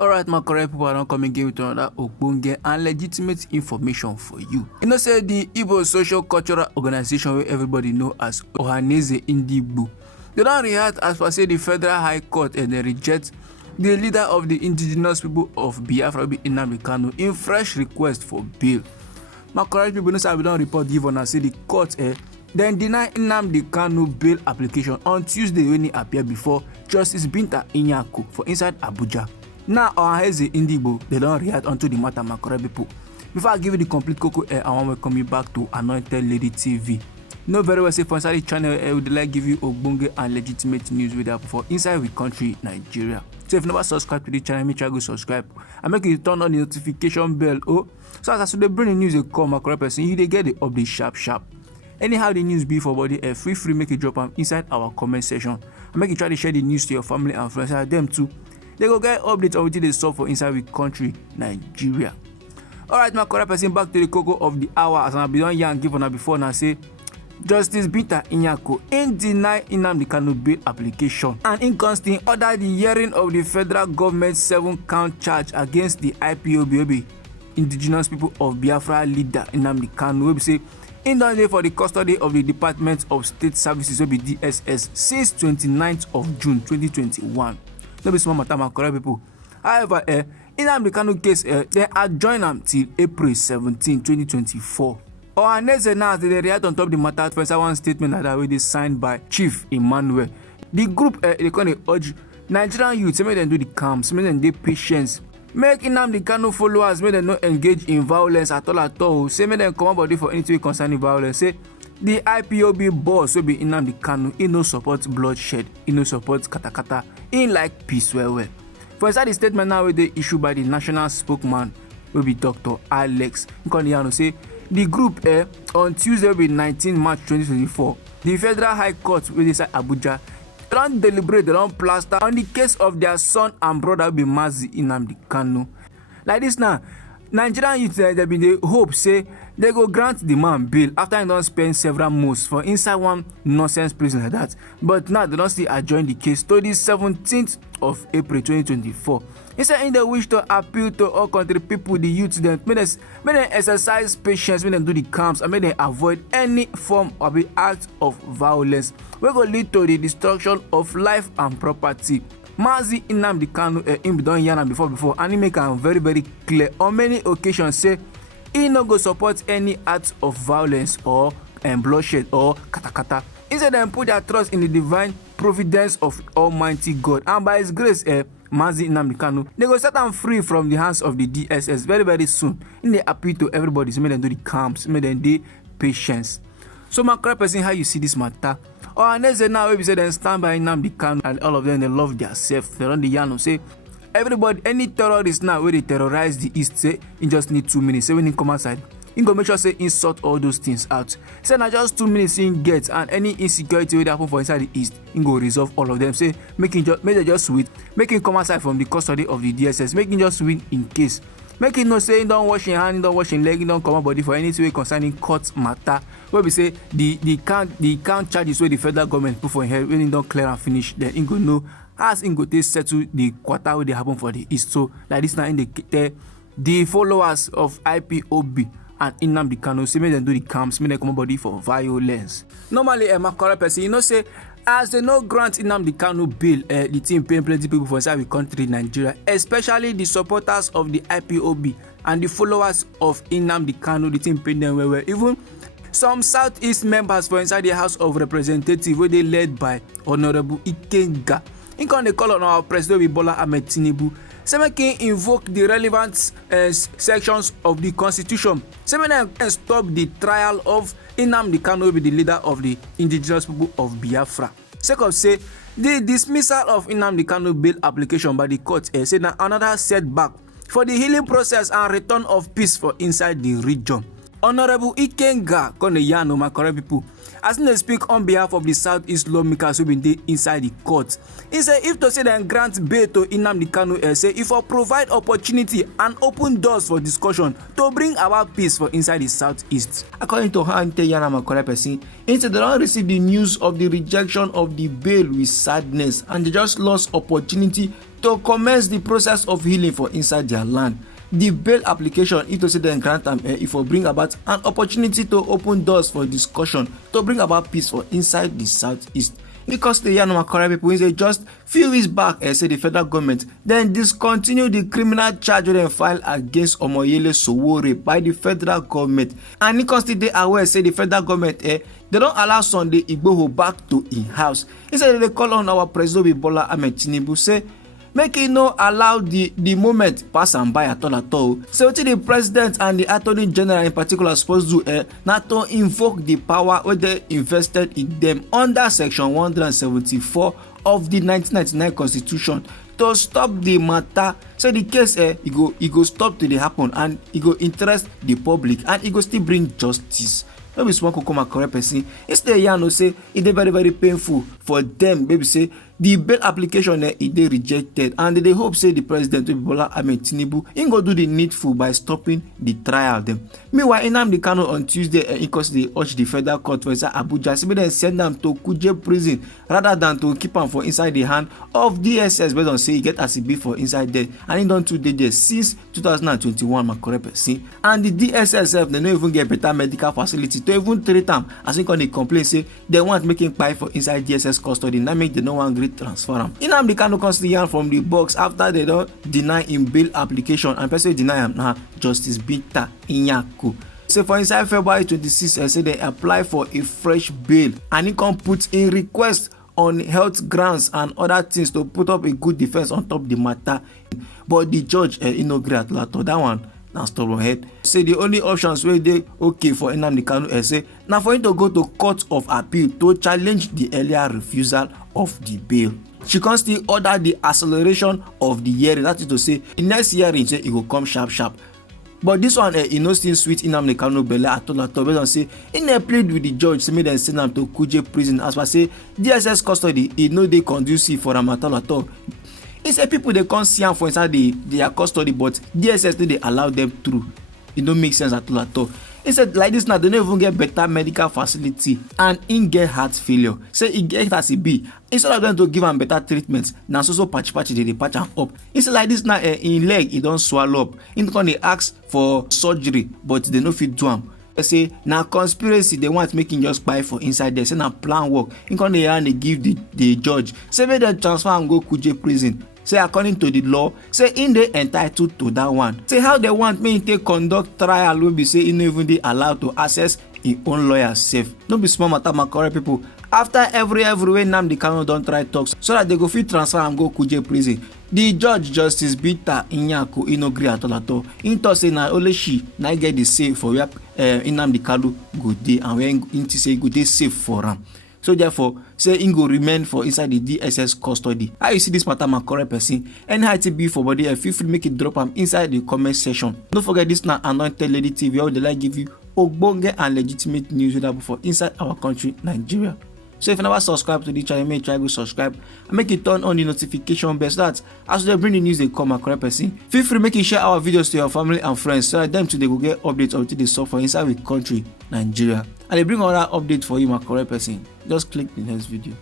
Alright, my correct people, I don't come again with another ogbonge and legitimate information for you. You know, say the Igbo social cultural organization where everybody know as Ndigbo, they don't react as per say the Federal High Court and they reject the leader of the indigenous people of Biafra, Nnamdi Kanu, in fresh request for bail. My correct people know say we don't report give on say the court then deny Nnamdi Kanu bail application on Tuesday when he appeared before Justice Binta Inyako for inside Abuja. Now, our Ndigbo, they don't react onto the matter, my correct people. Before I give you the complete cocoa air, I want to welcome you back to Anointed Lady TV. You know very well, say for inside the channel, I would like give you ogbonge and legitimate news with that for inside the country, Nigeria. So if you never subscribe to the channel, make sure you go subscribe and make you turn on the notification bell. So as they bring the news, they call my correct person, you they get the update sharp. Anyhow the news be for body, free make a drop them inside our comment section and make you try to share the news to your family and friends. Them too. They go get updates on what they solve for inside the country, Nigeria. Alright, my correct person, back to the cocoa of the hour. As I be done young give on before now say Justice Binta Inyako in deny Nnamdi Kanu bail application and in constant order the hearing of the federal government's 7-count charge against the IPOB, indigenous people of Biafra leader Nnamdi Kanu, we say in the for the custody of the Department of State Services, will be DSS, since 29th of June 2021. No be small matter, my correct people. However, Nnamdi Kanu case, they adjourn them till April 17, 2024. Or next now, they react on top of the matter for one statement that already signed by Chief Emmanuel. The group, they can urge Nigerian youth to make them do the calms, make them do patience. Make Nnamdi Kanu followers, make them not engage in violence at all. Say make them come up body for anything concerning violence. Say the IPOB boss will be Nnamdi Kanu. He no support bloodshed. He no support katakata. He like peace well. For inside the statement now with the issue by the national spokesman will be Dr. Alex Nkoniano say the group on Tuesday will be 19 March 2024. The Federal High Court will decide Abuja. They don't deliberate, they don't plaster on the case of their son and brother will be Mazi Nnamdi Kanu. Like this now, Nigerian youth they been the hope say they go grant the man bail after he don't spend several months for inside one nonsense prison like that. But now they don't still adjourn the case to the 17th of April 2024. Instead, in the wish to appeal to all country people, the youth, them make them exercise patience, make them do the camps, and make them avoid any form of the act of violence which will lead to the destruction of life and property. Mazi Nnamdi Kanu him be done yarn before and he make am very clear on many occasions say he no go support any act of violence or bloodshed or katakata. Instead, them put their trust in the divine providence of Almighty God, and by His grace, Mazi Nnamdi Kanu, they go set them free from the hands of the DSS very soon. In the appeal to everybody, so make them do the calms, make them do patience. So my correct person, how you see this matter? Or next day now, we say them stand by Nnamdi Kanu and all of them they love themselves. They run the yarn say everybody, any terrorist now where they terrorize the East, say in just need 2 minutes. So when he come outside, he go make sure say he sort all those things out. Say now just 2 minutes in get and any insecurity will happen for inside the East, he go resolve all of them. Say make him just wait, make him come outside from the custody of the DSS, make him just win in case. Make him know say he don't wash him hand, he don't wash him leg, he don't come out body for anything concerning court matter. Where we say the count charges where the federal government put for him head when he don't clear and finish, then he go know as he go take settle the quarter where they happen for the East. So like this now in the followers of IPOB and Nnamdi Kanu say make them do the camps, make them come out body for violence. Normally, my correct person, you know say as they no grant Nnamdi Kanu bail, the team paying plenty people for inside the country Nigeria, especially the supporters of the IPOB and the followers of Nnamdi Kanu, the team paying them well. Even some Southeast members for inside the House of Representatives where they led by Honorable Ikenga. In can they call on our President Bola Ahmed Tinubu, say make him invoke the relevant sections of the Constitution. Say make them stop the trial of Nnamdi Kanu, be the leader of the indigenous people of Biafra. Second, say the dismissal of Nnamdi Kanu bail application by the court say na another setback for the healing process and return of peace for inside the region. Honorable Ikenga Koneyano, my correct people, as they speak on behalf of the Southeast lawmakers who been inside the court, he said if to say them grant bail to Nnamdi Kanu, say if I provide opportunity and open doors for discussion to bring about peace for inside the Southeast. According to Hante Yana, my correct person, instead they don't receive the news of the rejection of the bail with sadness and they just lost opportunity to commence the process of healing for inside their land. The bail application, if to say dem grant am, if for bring about an opportunity to open doors for discussion to bring about peace for inside the southeast. Because the yarn of correct people say just few weeks back, say the federal government then discontinue the criminal charge wey dem file against Omoyele Sowore by the federal government, and because they aware say the federal government they don't allow Sunday Igboho back to im house. Instead they call on our president Bola Ahmed Tinubu say make it no allow the moment pass and by at all. So wetin the president and the attorney general in particular supposed to do not to invoke the power wey they invested in them under section 174 of the 1999 constitution to stop the matter. So the case e go stop to dey happen, and e go interest the public, and e go still bring justice. No be small koko correct person. Instead yarn say e dey very very painful for them. Maybe say the bail application e dey rejected, and they hope say the president Bola Ahmed Tinubu go do the needful by stopping the trial them. Meanwhile, Nnamdi Kanu on Tuesday because they urged the federal court for inside Abuja say dem send am to Kuje prison rather than to keep am for inside the hand of DSS based on say e get as e be for inside there, and e don too dey there since 2021 my correct person. And the DSS sef dem no even get better medical facility to even treat am, as e come dey complain say dem want make him kpai for inside DSS custody, na make dem no wan gree transfer am. Nnamdi Kanu come still yarn from the box after they don deny him bail application, and person deny am na Justice Binta Nyako. So for inside February 26, say they apply for a fresh bail, and he come put in request on health grounds and other things to put up a good defense on top the matter, but the judge no gree at all. That one na stubborn head. Say the only options wey dey okay for Nnamdi Kanu say na for him to go to court of appeal to challenge the earlier refusal of the bail. She can still order the acceleration of the hearing, that is to say the next hearing say it go come sharp. But this one e no still sweet Nnamdi Kanu belle at all based on say e plead with the judge say make dem send am to Kuje prison, as per say DSS custody e no dey conducive for am at all. He say people they can't see am for inside their custody, but DSS they allow them through. It don't make sense at all. He said like this now they don't even get better medical facility, and in get heart failure. Say he get as it be. Instead of them to give him better treatment, now so patch they patch him up. He said like this now in leg he don't swallow up. In can they ask for surgery, but they no fit do am. They say now conspiracy they want making just buy for inside there. Say now plan work. In can they give the judge. Say make them transfer and go Kuje prison. Say according to the law, say in they entitled to that one. Say how they want me to conduct trial will be say in even they allowed to access his own lawyer safe. Don't be small matter my correct people. After every way Nnamdi Kanu don't try talks so that they go fit transfer and go Kuje prison. The judge Justice Binta Nyako no gree at all. He thought say na only she na get the safe for where Nnamdi Kanu go dey, and when he say go dey safe for am. So therefore, say he go remain for inside the DSS custody. How you see this matter, my correct person? Anyhow it be for body, feel free make it drop am inside the comment section. Don't forget this na Anointed Lady TV, where they like give you ogbonge and legitimate news for inside our country, Nigeria. So if you never subscribe to the channel, make try go subscribe and make it turn on the notification bell so that as they bring the news they come my correct person. Feel free make it share our videos to your family and friends so that them too they will get updates until they suffer inside the country, Nigeria. And they bring another update for you, my correct person. Just click the next video.